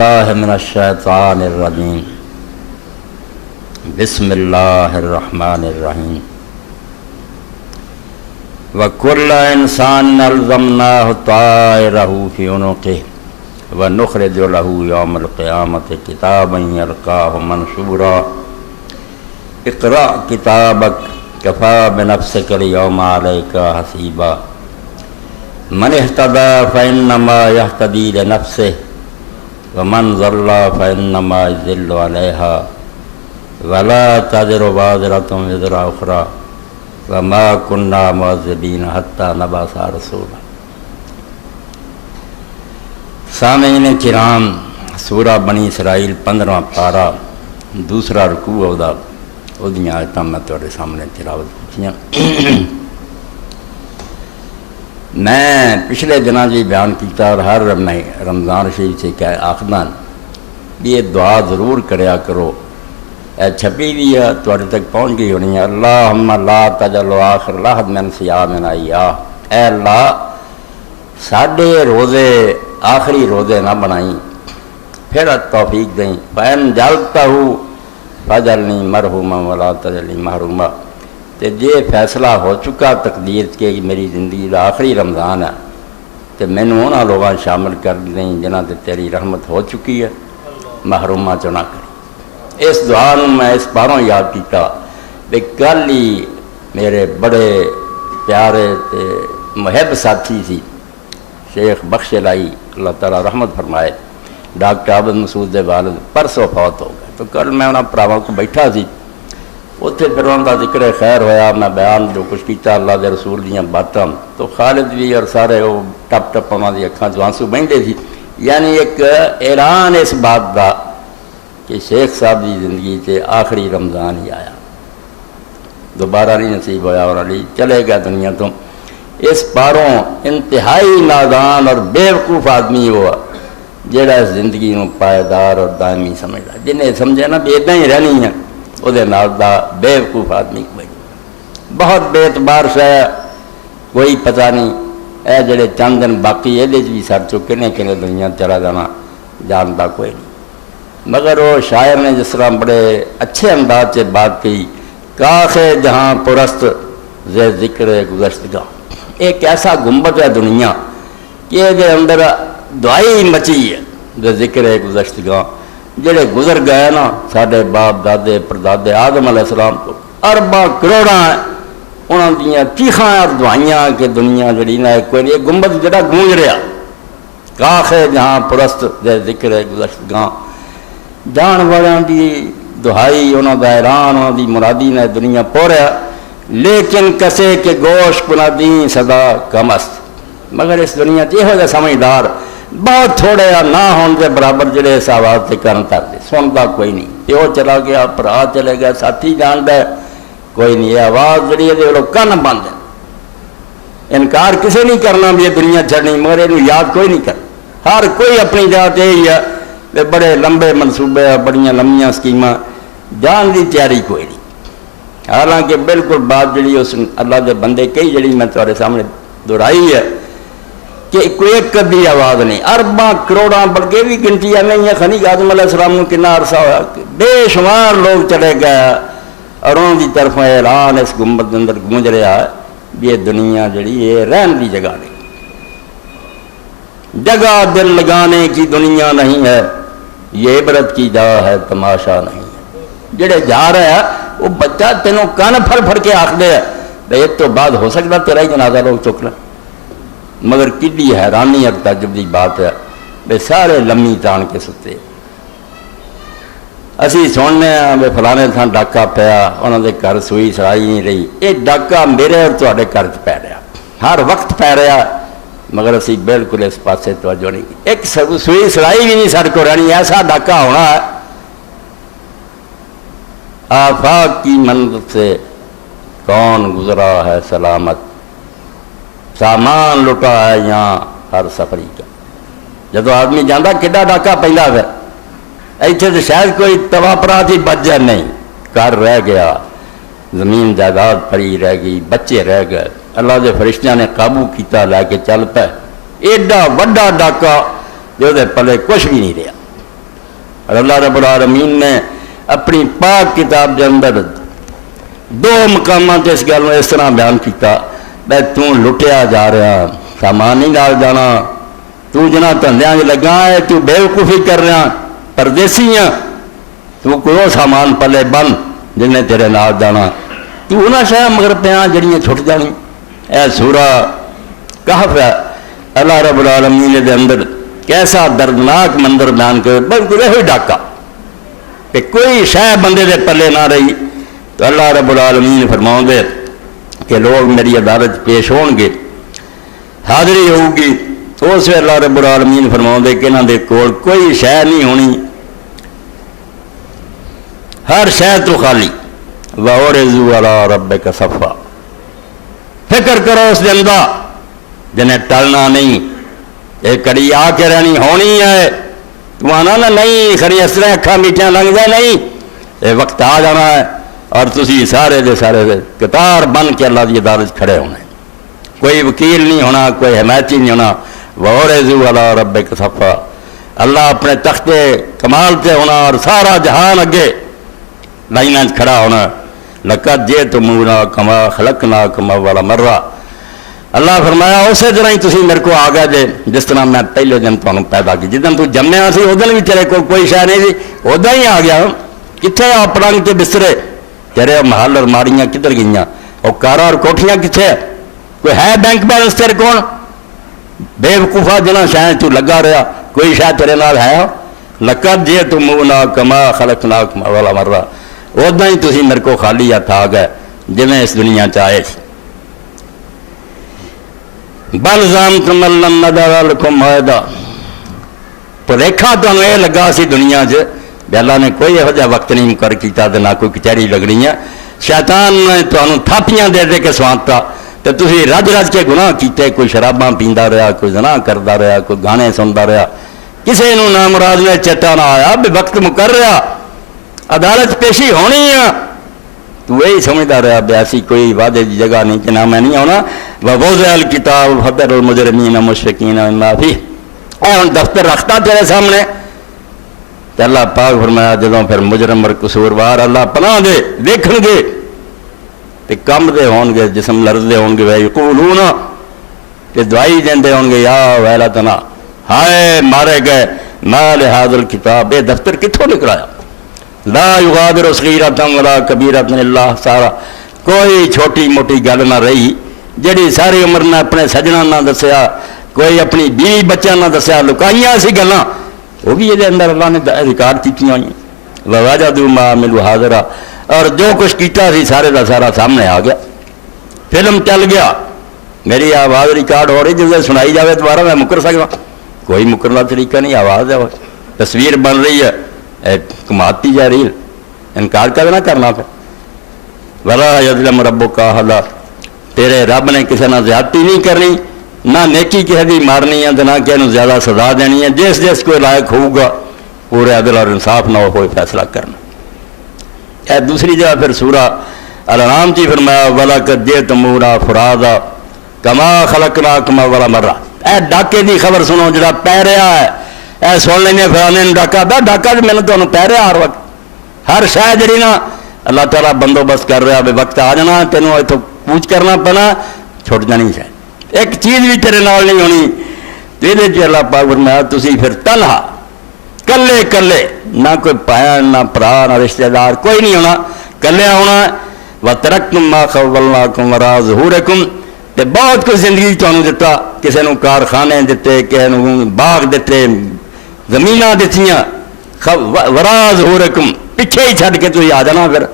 اللہ من الشیطان الرجیم بسم اللہ الرحمن الرحیم وَكُلَّ إِنسَانٍ أَلْزَمْنَاهُ طَائِرَهُ فِي عُنُقِهِ وَنُخْرِجُ لَهُ يَوْمَ الْقِيَامَةِ كِتَابًا يَلْقَاهُ مَنشُورًا اقْرَأْ كِتَابَكَ كَفَىٰ بِنَفْسِكَ الْيَوْمَ عَلَيْكَ حَسِيبًا مَنِ اهْتَدَىٰ فَإِنَّمَا يَهْتَدِي لِنَفْسِهِ ومن ضل فإنما يضل عليها ولا تزر وازرة وزر أخرى وما كنا معذبين حتى نبعث رسولا۔ سامعین کرام، سورہ بنی اسرائیل 15واں پارہ دوسرا رکوع اودیاں آیتاں میں تواڈے سامنے تلاوت کیتیاں۔ میں پچھلے دنوں جی بیان کیتا اور ہر رمضان شریف سے کہ آخدان بھی یہ دعا ضرور کریا کرو، اے چھپی بھی ہے تواڈے تک پہنچ گئی ہونی ہے۔ اللہم لا تجعل آخر لحظ من صیامنا ایاہ، اے اللہ ساڈے روزے آخری روزے نہ بنائیں، پھر توفیق دیں۔ فإن جعلتہ فاجعلنی مرحوما ولا تجعلنی محروما، تو یہ فیصلہ ہو چکا تقدیر کے میری زندگی کا آخری رمضان ہے، تو مینوں انہاں لوگاں شامل کر دیں جنہاں تے تیری رحمت ہو چکی ہے، محرومہ چ نہ کری۔ اس دعا نوں میں اس باروں یاد کیتا کہ کل ہی میرے بڑے پیارے تے محب ساتھی سی شیخ بخش الہی اللہ تعالیٰ رحمت فرمائے، ڈاکٹر عابد مسعود دے والد پرسوں فوت ہو گئے، تو کل میں انہاں پراواں کو بیٹھا سی، اتنے پھر انہوں کا ذکر خیر ہویا، میں بیان جو کچھ کیتا اللہ دے رسول دیاں باتاں، تو خالد بھی اور سارے وہ ٹپ ٹپ انہوں دی اکھاں چوں آنسو بہندے سی، یعنی ایک اعلان اس بات دا کہ شیخ صاحب دی زندگی تے آخری رمضان ہی آیا، دوبارہ نہیں نصیب ہویا، انہوں نے چلے گئے دنیا تو۔ اس پاروں انتہائی نادان اور بیوقوف آدمی ہوا جہاں اس زندگی نو پائیدار اور دائمی سمجھدا، جنہیں سمجھے نا بھی ادھا ہی رہنی ہے، وہ بے وقوف آدمی کو بہت بے اعتبار شے، کوئی پتہ نہیں، اے جڑے چند دن باقی یہ بھی سر چکے نے کہ دنیا چلا جانا جانتا کوئی نہیں۔ مگر وہ شاعر نے جس طرح بڑے اچھے انداز سے بات کی، کاخ جہاں پرست زے ذکر گزشتگاہ، ایک ایسا گنبد ہے دنیا کہ یہ اندر دعائی مچی ہے زے ذکر گزشتگاہ، جڑے گزر گئے نا ساڈے باپ دادے پردادے آدم علیہ السلام تو ارباں کروڑاں انہاں دیاں چیخاں اور دعائیاں کہ دنیا جڑی نا کوئی نہیں، گنبد جڑا گونج رہا، کاخ جہاں پرست دے ذکر گزشتگاں، جان والیاں دی دہائی انہاں دا اعلان انہاں دی مرادی نے دنیا پوریا، لیکن کسے کے گوش کنادیں صدا کمست، مگر اس دنیا یہ ہو جا سمجھدار بہت تھوڑے نہ ہون کے برابر جڑے اس آواز سے کرن تر دے، سنتا کوئی نہیں، پیو چلا گیا، پرا چلے گیا، ساتھی جانتا ہے کوئی نہیں، یہ آواز جڑی ہے لوگ کن بند ہے، انکار کسے نہیں کرنا بھی یہ دنیا چھڑنی، مگر یہ یاد کوئی نہیں کرنا، ہر کوئی اپنی جات یہی ہے کہ بڑے لمبے منصوبے بڑیاں لمبیاں سکیماں، جان دی تیاری کوئی نہیں۔ حالانکہ بالکل بات جڑی اس اللہ دے بندے کئی جڑی میں تمہارے سامنے دہرائی ہے کہ کوئی ایک کبھی آواز نہیں، ارباں کروڑاں بلکہ بھی گنتی ہے نہیں ہے، خنی آدم علیہ السلام کو کنا عرصہ ہوا کہ بے شمار لوگ چلے گئے اور انہوں کی طرف اعلان اس گنبد اندر گونج رہا ہے یہ دنیا جڑی ہے رہن کی جگہ نہیں، جگہ دل لگانے کی دنیا نہیں ہے، یہ عبرت کی جا ہے تماشا نہیں ہے۔ جڑے جا رہے ہیں وہ بچہ تینوں کان پھڑ پھڑ کے آخ دے ہے تو بعد ہو سکتا تیرا ہی جنازہ لوگ چک لیں، مگر کڈی حیرانی اور تعجب کی بات ہے بے سارے لمی تان کے ستے، اسی سننے ہیں بے فلانے تھان ڈاکہ پیا، انہوں نے گھر سوئی سرائی نہیں رہی، یہ ڈاکہ میرے اور تواڈے گھر پی رہا، ہر وقت پی رہا، مگر اسی بالکل اس پاسے توجہ نہیں کی، ایک سوئی سرائی بھی نہیں سڑ کو رہنی، ایسا ڈاکہ ہونا ہے۔ آفاق کی منزل سے کون گزرا ہے سلامت، سامان لٹا ہے یہاں ہر سفری کا، جب آدمی جانا کڈا ڈاکہ پہلا ہے، ایتھے تو شاید کوئی توا پرات ہی بچ جائے نہیں، گھر رہ گیا، زمین جائیداد پڑی رہ گئی، بچے رہ گئے، اللہ دے فرشتیاں نے قابو کیتا لے کے چل پے، ایڈا وڈا ڈاکہ جو دے پلے کچھ بھی نہیں رہا، اور اللہ رب العالمین نے اپنی پاک کتاب کے اندر دو مقامات اس گل میں اس طرح بیان کیتا بھائی تو لٹیا جا رہا سامان نہیں نال جانا تو جنا دھندیاں لگا ہے تو بے وقوفی کر رہا پردیسی ہیں تو کوئی سامان پلے بن جن نے تیرے نال جانا تو انہاں شاہ مگر پیاں جڑیاں چھٹ جانی اے سورہ کہف ہے اللہ رب العالمین دے اندر کیسا دردناک منظر بیان کر بالکل یہ ڈاکہ کہ کوئی شاہ بندے دے پلے نہ رہی تو اللہ رب العالمین فرماؤں دے کہ لوگ میری عدالت پیش ہون گے حاضری ہوگی تو اس سے اللہ رب العالمین فرماؤں دے کہ انہاں دے کول کوئی شے نہیں ہونی ہر شے تو خالی وَعُرِضُوا عَلَىٰ رَبِّكَ صَفًّا فکر کرو اس دن دا جنہیں ٹلنا نہیں ایک کڑی آ کے رہنی ہونی ہے تو آنا نا نہیں خری اس طرح اکھا میٹھیاں لنگ جائے نہیں یہ وقت آ جانا ہے اور تسی سارے دے قطار بن کے اللہ دی عدالت کھڑے ہونا ہے کوئی وکیل نہیں ہونا کوئی حمایتی نہیں ہونا وَعُرِضُوا عَلَىٰ رَبِّكَ صَفًّا اللہ اپنے تخت کمال تے ہونا اور سارا جہان اگے لائنیں کھڑا ہونا لَقَدْ جِئْتُمُونَا كَمَا خَلَقْنَاكُمْ أَوَّلَ مَرَّةٍ اللہ فرمایا اسی طرح ہی تسی میرے کو آ گئے جے جس طرح میں پہلے دن تمہیں پیدا کی جدن تو جمیا سی ادن بھی تیرے کو کوئی شے نہیں سی ادا ہی آ گیا کتنے آ پلنگ کے بسترے تیرے محل اور ماڑیاں کدھر گئیاں اور کاراں اور کوٹھیاں کتنے کوئی ہے بینک بیلنس تیرے کون بے وقوفا جنہ شاید تو لگا رہا کوئی شاید تیرے نال ہے لَقَدْ جِئْتُمُونَا كَمَا خَلَقْنَاكُمْ أَوَّلَ مَرَّةٍ ادا ہی تسی میرے کو خالی ہاتھ آ گئے جویں اس دنیا چاہے بل زعمتم ان لن نجعل لكم موعدا پریکھا تمہیں یہ لگا سی دنیا چ اللہ نے کوئی یہو جہا وقت نہیں مقرر کیتا نہ کوئی کچہری لگنی ہے شیطان نے تمہیں تھاپیاں دے دے کے سوانتا تو تسی رج رج کے گناہ کیتے کوئی شراباں پیندا رہا کوئی زنا کردا رہا کوئی گانے سندا رہا کسی نو نامراد نے چٹا نہ آیا بے وقت مقرر رہا عدالت پیشی ہونی ہے تو وہی سمجھدا رہا بے ایسی کوئی وعدے کی جگہ نہیں کہ نہ میں نہیں ہونا وَوَضَعَ الْكِتَابَ فَتَرَى الْمُجْرِمِينَ مُشْفِقِينَ مِمَّا فِيهِ اے ان دفتر رکھتا تیرے سامنے تو اللہ پاک فرمایا جدوں پھر مجرم اور قصوروار اللہ پناہ دے دیکھن گے تے کم دے ہون گے جسم لرزدے ہون گے وَيَقُولُونَ تے دعائی دیندے ہون گے یا ویلتنا ہائے مارے گئے ما لہذا الکتاب یہ دفتر کتھوں نکلایا لا یغادر صغیرۃ ولا کبیرۃ الا احصاها کوئی چھوٹی موٹی گل نہ رہی جڑی ساری عمر نے اپنے سجنا نہ دسیا کوئی اپنی بیوی بچہ نہ دسیا لکائیاں سی گلاں وہ بھی یہ اندر اللہ نے ریکارڈ کیتیاں ہوئی ووجدوا ما عملوا حاضرا اور جو کچھ کیتا سی سارے دا سارا سامنے آ گیا فلم چل گیا میری آواز ریکارڈ ہو رہی جسے سنائی جاوے دوبارہ میں مکر سکتا کوئی مکرنا طریقہ نہیں آواز ہے تصویر بن رہی ہے کماتی جا رہی انکار کرنا کرنا پھر ولا یظلم ربک احد تیرے رب نے کسی نہ زیادتی نہیں کرنی نہ نیکی کسی دی مارنی ہے نہ کسی نو زیادہ سزا دینی ہے جس جس کوئی لائق ہوگا پورے عدل اور انصاف نہ ہو فیصلہ کرنا اے دوسری جگہ پھر سورہ الانعام کی فرمایا وَلَقَدْ جِئْتُمُونَا فُرَادَىٰ كَمَا خَلَقْنَاكُمْ أَوَّلَ مَرَّةٍ اے ڈاکے دی خبر سنو جڑا پہ رہا ہے اے سن لینے فلانے ڈاکہ دا ڈاکہ جو میں نے تمہیں پہ رہا ہر وقت ہر شے جڑی نا اللہ تعالیٰ بندوبست کر رہا بے وقت آ جانا تینوں اتوں پوچھ کرنا پنا چھوٹ جانی چاہیے ایک چیز بھی تیرے نال نہیں ہونی یہ اللہ پاک فرمایا تسی پھر تنہا کلے کلے نہ کوئی بہن نہ بھرا نہ رشتہ دار کوئی نہیں ہونا کلے ہونا وَتَرَكْتُم مَّا خَوَّلْنَاكُمْ وَرَاءَ ظُهُورِكُمْ تے بہت کچھ زندگی تمہیں دتا کسی نو کارخانے دیتے کسی نو باغ دیتے زمیناں دتیاں وَرَاءَ ظُهُورِكُمْ پیچھے ہی چھڈ کے تسی آ جانا پھر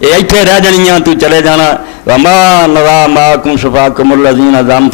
یہ ایتھے رہ جانیاں تو چلے جانا وَمَا نَرَىٰ مَعَكُمْ شُفَعَاءَكُمُ الَّذِينَ زَعَمْتُمْ